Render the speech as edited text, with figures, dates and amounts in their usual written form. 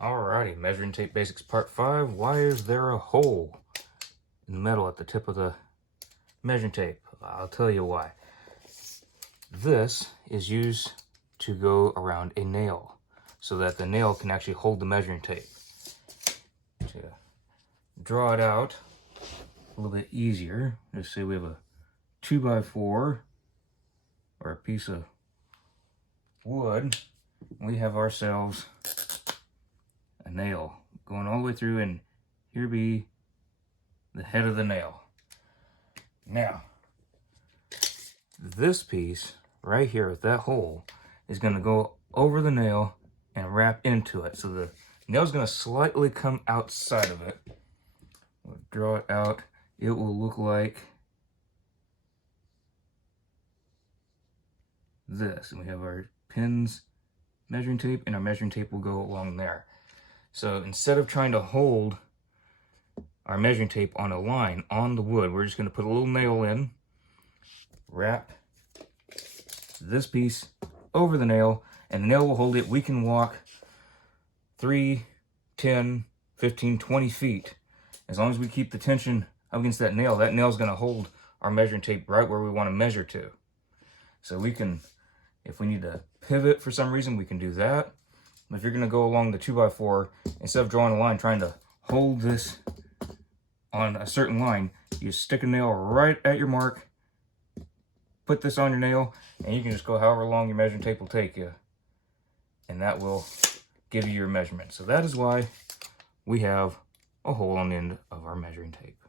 Alrighty, Measuring Tape Basics Part 5. Why is there a hole in the metal at the tip of the measuring tape? I'll tell you why. This is used to go around a nail so that the nail can actually hold the measuring tape. To draw it out a little bit easier, let's say we have a 2x4 or a piece of wood. We have ourselves a nail going all the way through, and here be the head of the nail. Now, this piece right here with that hole is going to go over the nail and wrap into it. So the nail's going to slightly come outside of it. We'll draw it out. It will look like this. And we have our pins, measuring tape, and our measuring tape will go along there. So instead of trying to hold our measuring tape on a line on the wood, we're just going to put a little nail in, wrap this piece over the nail, and the nail will hold it. We can walk 3, 10, 15, 20 feet. As long as we keep the tension up against that nail's going to hold our measuring tape right where we want to measure to. So we can, if we need to pivot for some reason, we can do that. If you're going to go along the 2x4, instead of drawing a line trying to hold this on a certain line, you stick a nail right at your mark, put this on your nail, and you can just go however long your measuring tape will take you. And that will give you your measurement. So that is why we have a hole on the end of our measuring tape.